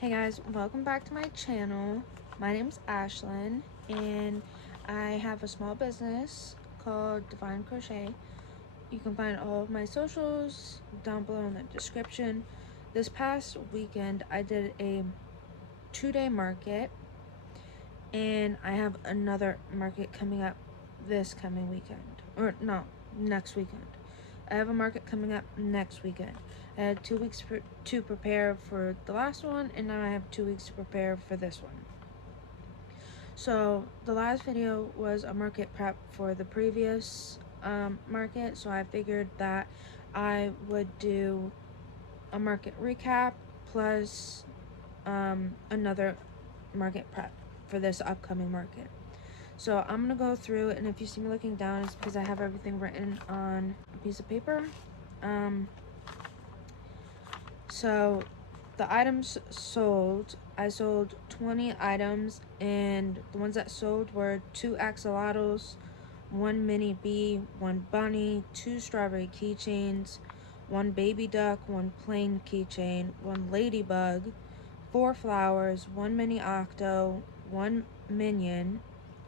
Hey guys, welcome back to my channel. My name's Ashlyn and I have a small business called Divine Crochet. You can find all of my socials down below in the description. This past weekend I did a 2-day market and I have another market coming up this coming weekend. Or no, next weekend. I have a market coming up next weekend. I had 2 weeks to prepare for the last one, and now I have 2 weeks to prepare for this one. So the last video was a market prep for the previous market, so I figured that I would do a market recap plus another market prep for this upcoming market. So I'm gonna go through, and if you see me looking down, it's because I have everything written on a piece of paper. So the items sold, I sold 20 items, and the ones that sold were 2 axolotls, 1 mini bee, 1 bunny, 2 strawberry keychains, 1 baby duck, 1 plain keychain, 1 ladybug, 4 flowers, 1 mini octo, 1 minion,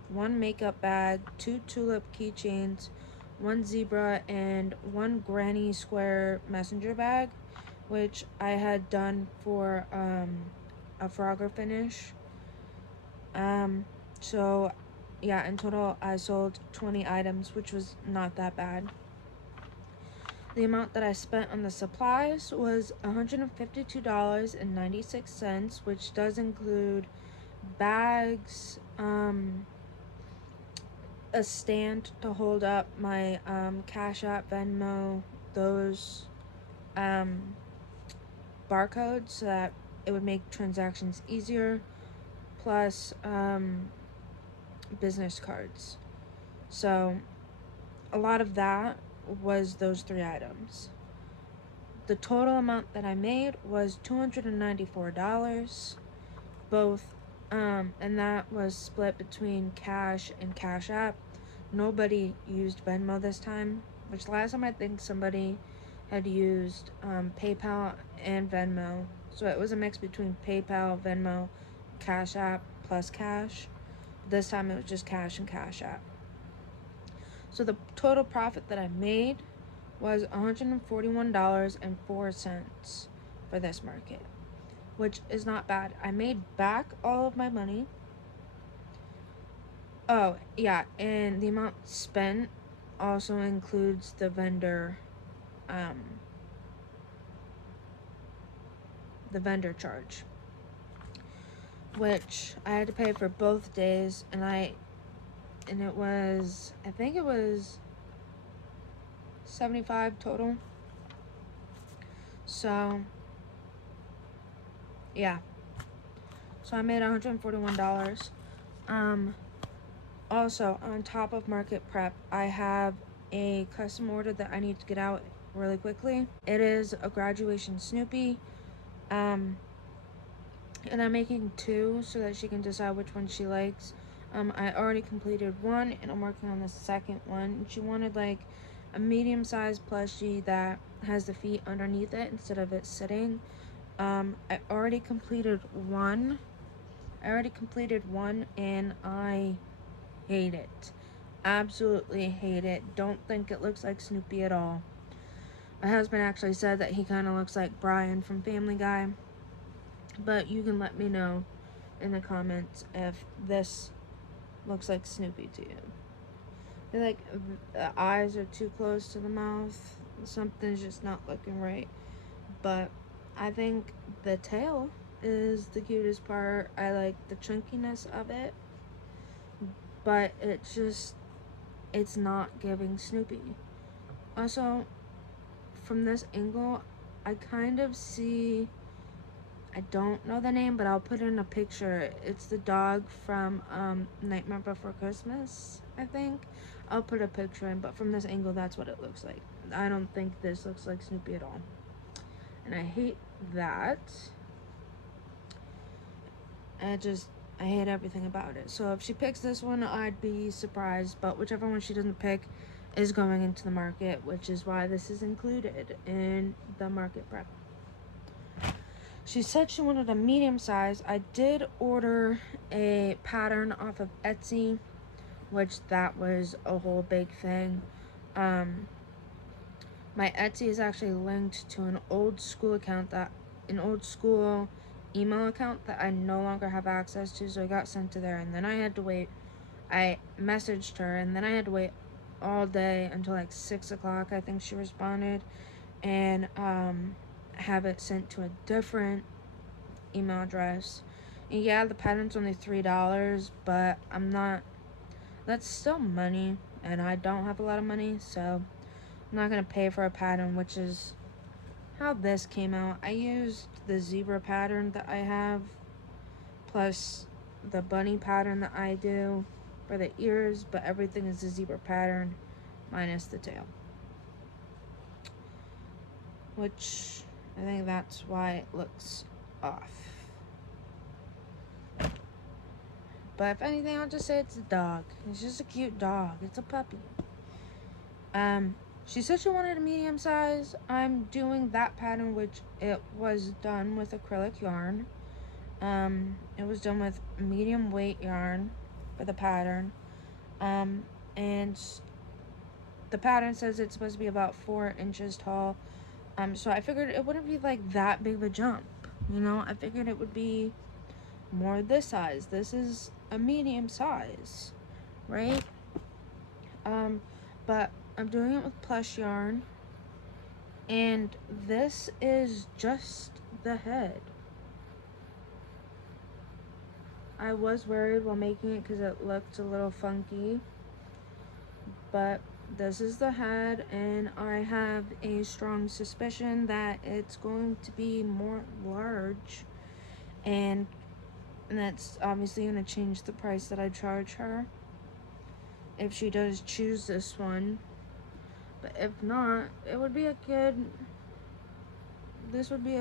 1 makeup bag, 2 tulip keychains, 1 zebra, and 1 granny square messenger bag, which I had done for a Frogger finish. So yeah, in total I sold 20 items, which was not that bad. The amount that I spent on the supplies was $152.96, which does include bags, a stand to hold up my Cash App, Venmo, those barcodes so that it would make transactions easier, plus business cards. So a lot of that was those 3 items. The total amount that I made was $294, both and that was split between cash and Cash App. Nobody used Venmo this time, which last time I think somebody had used PayPal and Venmo. So it was a mix between PayPal, Venmo, Cash App, plus cash. This time it was just cash and Cash App. So the total profit that I made was $141.04 for this market, which is not bad. I made back all of my money. Oh, yeah, and the amount spent also includes the vendor charge, which I had to pay for both days, and it was, I think it was $75 total. So yeah, so I made $141. Also, on top of market prep, I have a custom order that I need to get out really quickly. It is a graduation Snoopy, and I'm making 2 so that she can decide which one she likes. I already completed 1, and I'm working on the second one. She wanted like a medium-sized plushie that has the feet underneath it instead of it sitting. I already completed one. And I hate it. Absolutely hate it. Don't think it looks like Snoopy at all. My husband actually said that he kind of looks like Brian from Family Guy. But you can let me know in the comments if this looks like Snoopy to you. I feel like the eyes are too close to the mouth. Something's just not looking right. But I think the tail is the cutest part. I like the chunkiness of it. But it's not giving Snoopy. Also, from this angle, I kind of see, I don't know the name, but I'll put in a picture. It's the dog from Nightmare Before Christmas, I think. I'll put a picture in, but from this angle, that's what it looks like. I don't think this looks like Snoopy at all. And I hate that. I hate everything about it. So if she picks this one, I'd be surprised. But whichever one she doesn't pick is going into the market, which is why this is included in the market prep. She said she wanted a medium size. I did order a pattern off of Etsy, which that was a whole big thing. My Etsy is actually linked to an old school email account that I no longer have access to, so it got sent to there, and then I had to wait. I messaged her, and then I had to wait all day until like 6 o'clock, I think she responded, and have it sent to a different email address. And yeah, the pattern's only $3, but that's still money, and I don't have a lot of money, so I'm not gonna pay for a pattern, which is how this came out. I used the zebra pattern that I have, plus the bunny pattern that I do for the ears, but everything is the zebra pattern, minus the tail. Which, I think that's why it looks off. But if anything, I'll just say it's a dog. It's just a cute dog. It's a puppy. She said she wanted a medium size. I'm doing that pattern, which it was done with acrylic yarn. It was done with medium weight yarn for the pattern. And the pattern says it's supposed to be about 4 inches tall. So I figured it wouldn't be like that big of a jump. You know, I figured it would be more this size. This is a medium size, right? But I'm doing it with plush yarn, and this is just the head. I was worried while making it because it looked a little funky, but this is the head, and I have a strong suspicion that it's going to be more large, and that's obviously going to change the price that I charge her if she does choose this one. But if not, this would be a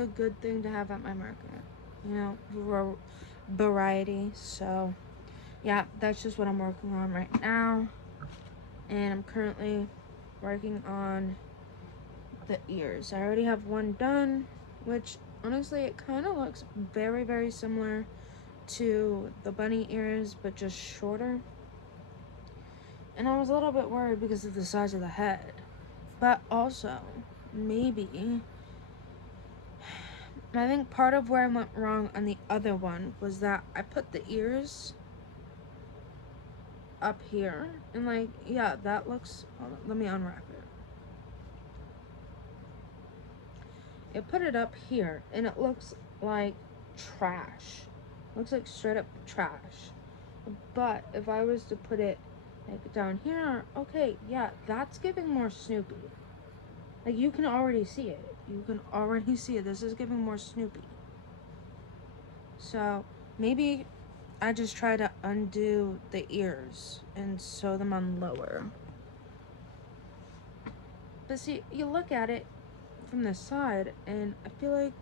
good thing to have at my market, you know, variety. So yeah, that's just what I'm working on right now, and I'm currently working on the ears. I already have one done, which honestly it kind of looks very, very similar to the bunny ears, but just shorter. And I was a little bit worried because of the size of the head, but also maybe I think part of where I went wrong on the other one was that I put the ears up here, and like, yeah, that looks, hold on, let me unwrap it. It put it up here, and it looks like trash. Looks like straight up trash. But if I was to put it like down here, okay, yeah, that's giving more Snoopy. Like, you can already see it. You can already see it. This is giving more Snoopy. So maybe I just try to undo the ears and sew them on lower. But see, you look at it from the side, and I feel like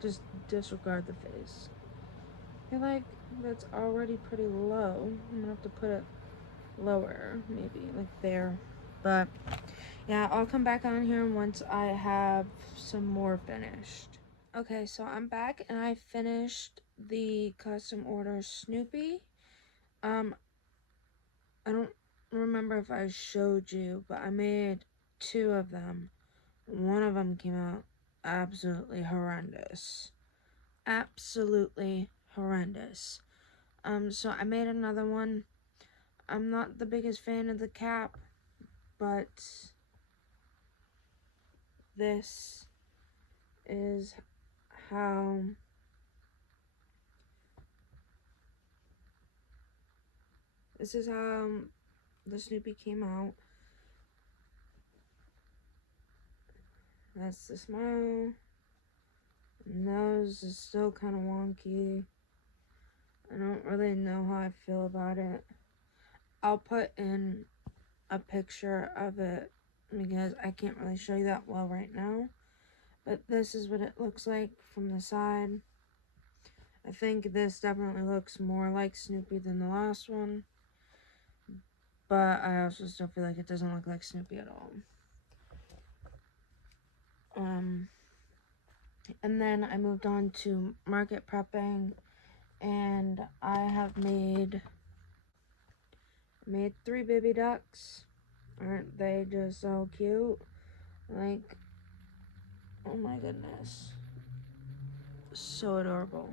just disregard the face. I feel like that's already pretty low. I'm gonna have to put it lower, maybe like there. But yeah, I'll come back on here once I have some more finished. Okay, so I'm back, and I finished the custom order Snoopy. I don't remember if I showed you, but I made 2 of them. One of them came out absolutely horrendous. Absolutely horrendous. So I made another one. I'm not the biggest fan of the cap, but this is how the Snoopy came out. That's the smile. Nose is still kind of wonky. I don't really know how I feel about it. I'll put in a picture of it because I can't really show you that well right now. But this is what it looks like from the side. I think this definitely looks more like Snoopy than the last one. But I also still feel like it doesn't look like Snoopy at all. And then I moved on to market prepping, and I have made 3 baby ducks. Aren't they just so cute? Like, oh my goodness, so adorable.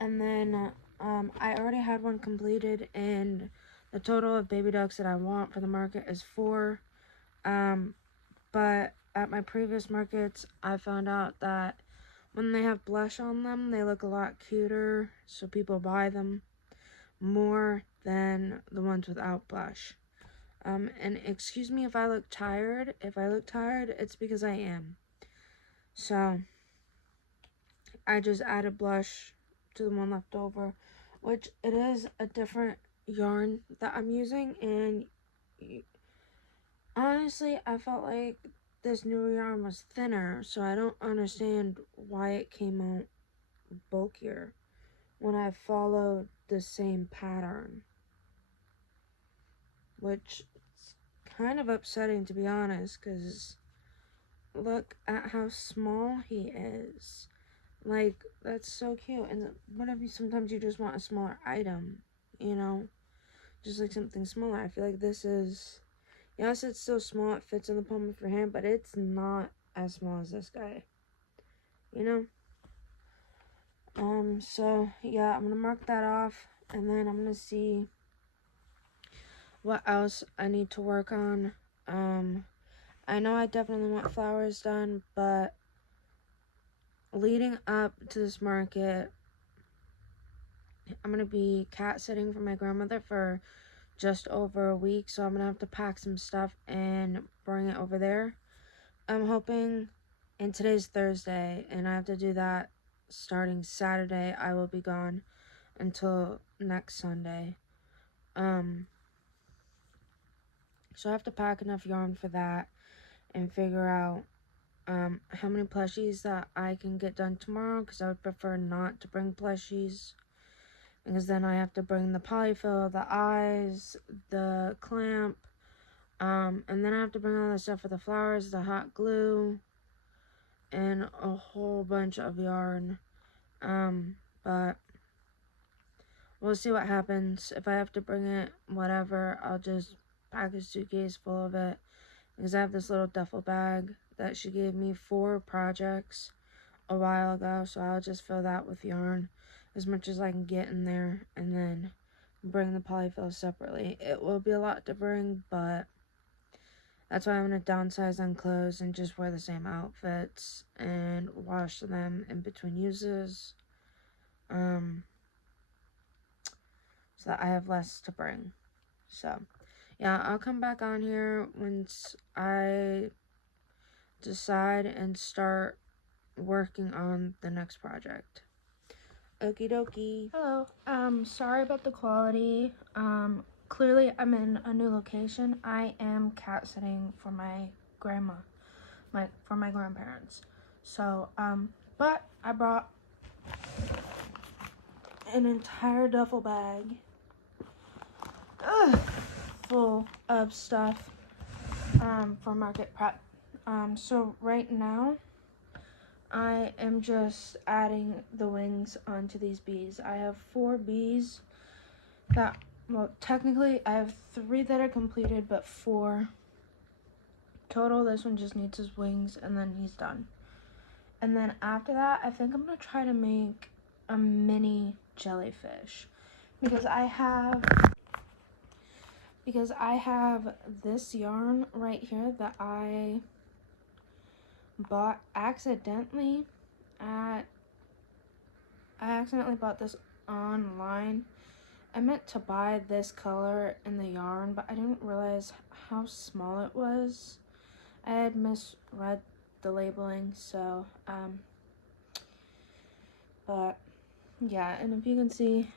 And then I already had one completed, and the total of baby ducks that I want for the market is 4. But at my previous markets, I found out that when they have blush on them, they look a lot cuter, so people buy them more than the ones without blush. And excuse me if I look tired. If I look tired, it's because I am. So I just added blush to the one left over, which it is a different yarn that I'm using, and honestly, I felt like this new yarn was thinner, so I don't understand why it came out bulkier when I followed the same pattern, which is kind of upsetting, to be honest, because look at how small he is. Like, that's so cute. And what if sometimes you just want a smaller item, you know, just like something smaller. I feel like this is, yes, it's still small, it fits in the palm of your hand, but it's not as small as this guy, you know. So yeah, I'm gonna mark that off, and then I'm gonna see what else I need to work on. I know I definitely want flowers done, but leading up to this market, I'm gonna be cat sitting for my grandmother for just over a week, so I'm gonna have to pack some stuff and bring it over there. I'm hoping, and today's Thursday, and I have to do that starting Saturday. I will be gone until next Sunday. So I have to pack enough yarn for that and figure out how many plushies that I can get done tomorrow, because I would prefer not to bring plushies, because then I have to bring the polyfill, the eyes, the clamp, and then I have to bring all the stuff for the flowers, the hot glue, and a whole bunch of yarn. But we'll see what happens. If I have to bring it, whatever, I'll just pack a suitcase full of it, because I have this little duffel bag that she gave me for projects a while ago, so I'll just fill that with yarn as much as I can get in there, and then bring the polyfill separately. It will be a lot to bring, but that's why I'm going to downsize on clothes and just wear the same outfits and wash them in between uses, so that I have less to bring. So yeah, I'll come back on here once I decide and start working on the next project. Okie dokie. Hello. Sorry about the quality. Clearly I'm in a new location. I am cat sitting for my grandma, for my grandparents. So, but I brought an entire duffel bag full of stuff for market prep. So right now I am just adding the wings onto these bees. I have 4 bees that, well, technically I have 3 that are completed, but 4 total. This one just needs his wings, and then he's done. And then after that, I think I'm gonna try to make a mini jellyfish, because I have this yarn right here that I bought accidentally at I accidentally bought this online. I meant to buy this color in the yarn, but I didn't realize how small it was. I had misread the labeling, so but yeah, and if you can see,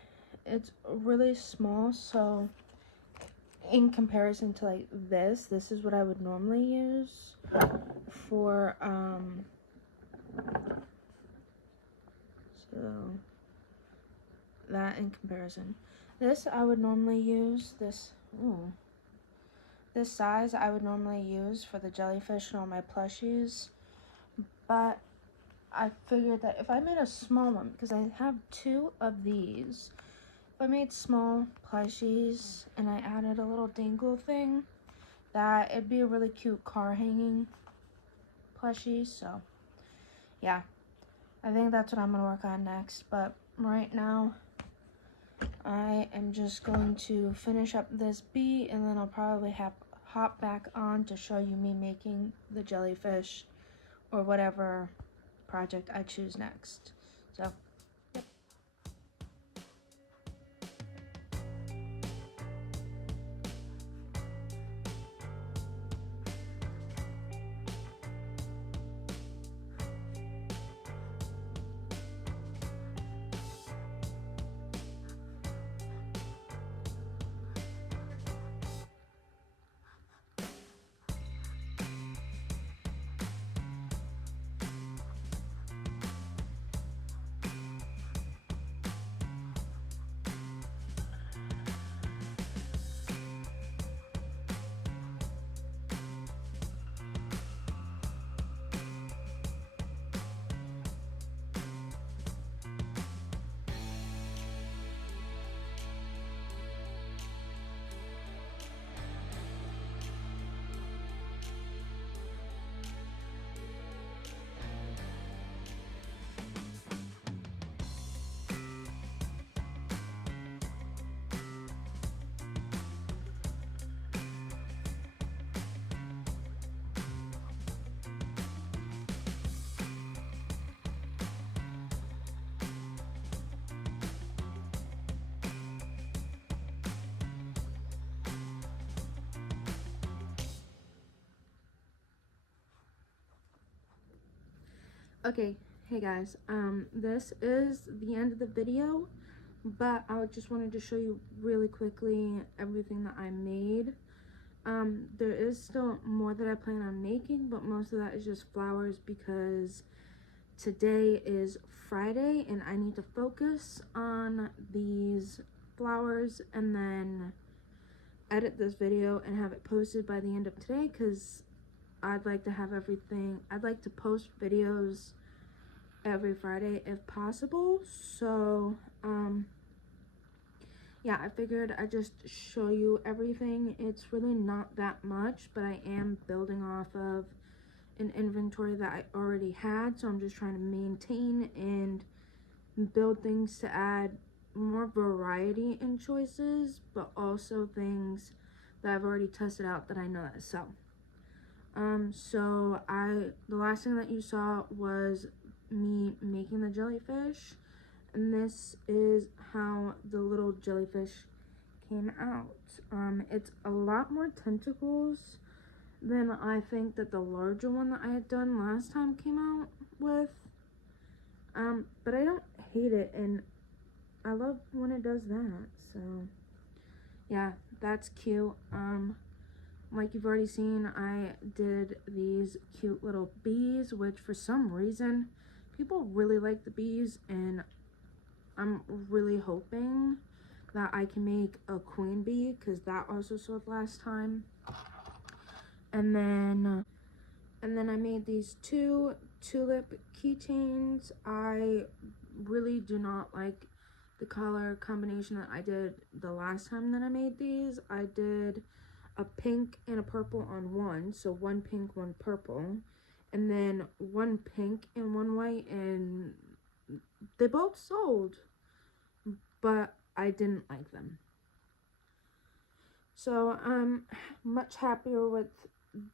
it's really small, so in comparison to like this is what I would normally use for so that in comparison. This I would normally use this size I would normally use for the jellyfish and all my plushies, but I figured that if I made a small one, because I have 2 of these, if I made small plushies and I added a little dangle thing, that it'd be a really cute car hanging plushie. So yeah, I think that's what I'm gonna work on next. But right now I am just going to finish up this bee, and then I'll probably hop back on to show you me making the jellyfish or whatever project I choose next. So okay, hey guys, this is the end of the video, but I just wanted to show you really quickly everything that I made. There is still more that I plan on making, but most of that is just flowers because today is Friday and I need to focus on these flowers and then edit this video and have it posted by the end of today, because I'd like to have everything, I'd like to post videos every Friday if possible. So yeah, I figured I'd just show you everything. It's really not that much, but I am building off of an inventory that I already had, so I'm just trying to maintain and build things to add more variety in choices, but also things that I've already tested out that I know that sell. So the last thing that you saw was me making the jellyfish, and this is how the little jellyfish came out. It's a lot more tentacles than I think that the larger one that I had done last time came out with. But I don't hate it, and I love when it does that. So yeah, that's cute. Like you've already seen, I did these cute little bees, which for some reason people really like the bees, and I'm really hoping that I can make a queen bee, because that also sold last time. And then I made these 2 tulip keychains. I really do not like the color combination that I did the last time that I made these. I did a pink and a purple on one, so 1 pink, 1 purple, and then 1 pink and 1 white, and they both sold, but I didn't like them. So I'm much happier with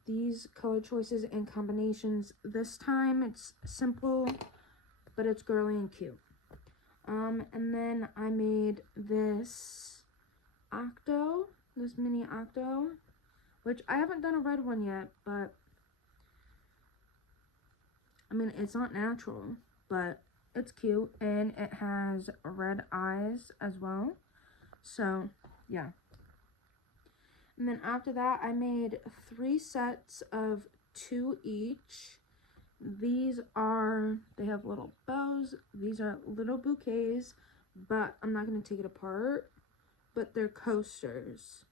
these color choices and combinations this time. It's simple, but it's girly and cute. And then I made this octo, this mini octo, which I haven't done a red one yet, but I mean, it's not natural, but it's cute, and it has red eyes as well. So yeah. And then after that, I made 3 sets of 2 each. These are, they have little bows. These are little bouquets, but I'm not going to take it apart, but they're coasters.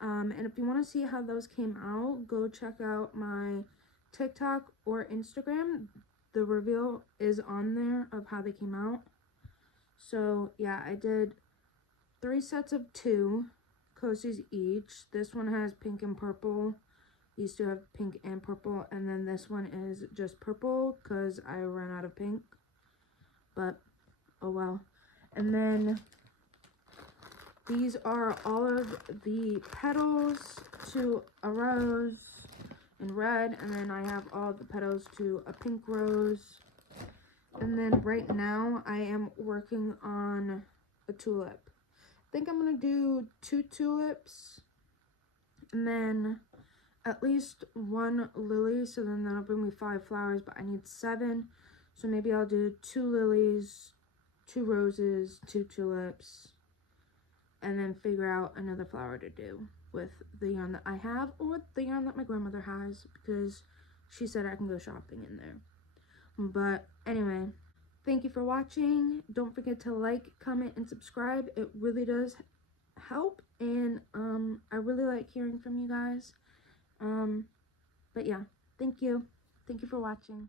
And if you want to see how those came out, go check out my TikTok or Instagram. the reveal is on there of how they came out. So yeah, I did 3 sets of 2 cozies each. This one has pink and purple. These two have pink and purple, and then this one is just purple because I ran out of pink. But oh well. And then these are all of the petals to a rose in red, and then I have all the petals to a pink rose. And then right now I am working on a tulip. I think I'm gonna do 2 tulips and then at least 1 lily, so then that'll bring me 5 flowers, but I need 7, so maybe I'll do 2 lilies, 2 roses, 2 tulips, and then figure out another flower to do with the yarn that I have, or the yarn that my grandmother has, because she said I can go shopping in there. But anyway, thank you for watching. Don't forget to like, comment, and subscribe. It really does help, and I really like hearing from you guys. But yeah, thank you for watching.